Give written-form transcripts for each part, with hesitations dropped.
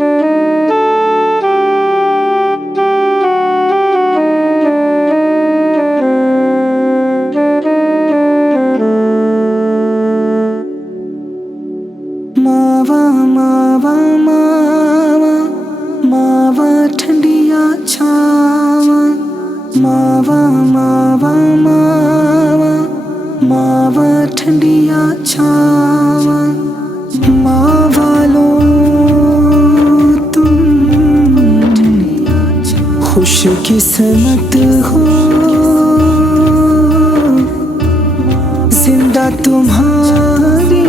मावा मावा मावा मावा ठंडिया छावा, मावा मावा मावा मावा ठंडिया छावा। मावा लो तुम खुश किस्मत हो, जिंदा तुम्हारी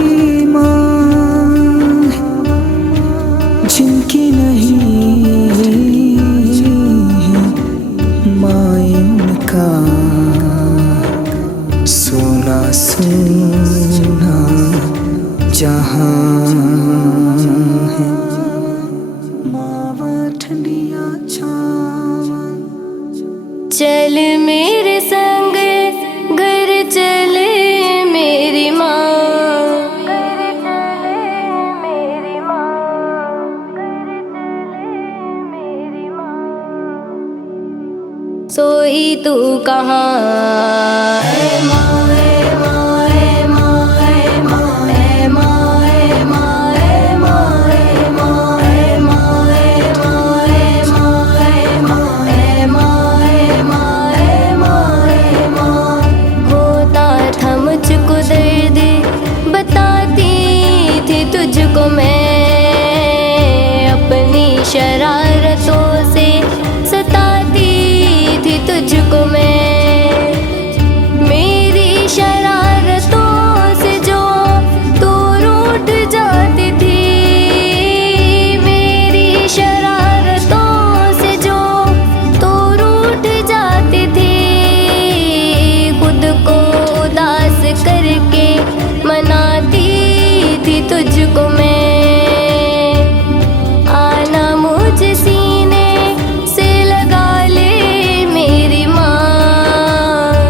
जिनकी नहीं माए उनका सोना सोना जहां है। मावा ठंडिया छावा, चल मेरे संग घर चले मेरी माँ, सोई तू कहाँ ऐ माँ ऐ माँ ऐ माँ ऐ माँ ऐ माँ ऐ माँ ऐ माँ ऐ माँ ऐ माँ ऐ माँ ऐ माँ ऐ माँ ऐ माँ ऐ माँ ऐ माँ ऐ माँ। होता था मुझको दर्द बताती थी तुझको मैं, अपनी शरारतों से सताती थी तुझको मैं। मेरी शरारतों से जो तू रूठ जाती थी, मेरी शरारतों से जो तू रूठ जाती थी, खुद को उदास करके मनाती थी तुझको मैं। आना मुझे सीने से लगा ले मेरी माँ,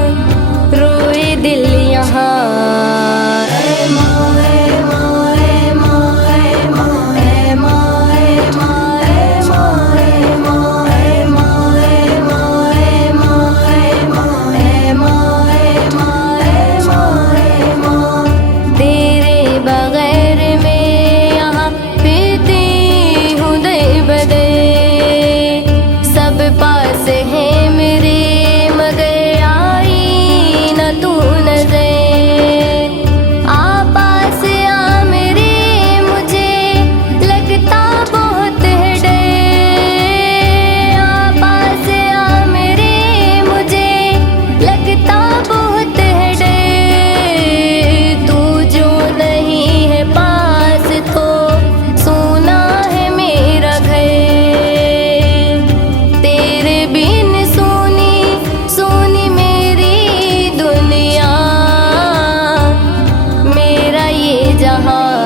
रोए दिल यहाँ ऐ माँ ऐ माँ ऐ माँ ऐ माँ ऐ माँ ऐ माँ ऐ माँ ऐ माँ ऐ माँ ऐ माँ ऐ माँ ऐ माँ ऐ माँ ऐ माँ ऐ माँ ऐ माँ। तेरे बगैर मैं यहाँ फिरती हूँ दर बदर, सब पास है मेरे मगर आई न तू नजर। आ पास आ मेरे मुझे लगता बहुत है डर, आ पास आ मेरे मुझे लगता बहुत है डर। तू जो नहीं है पास तो सोना है मेरा घर, तेरे बिन सोनी सोनी मेरी दुनिया, मेरा ये जहां।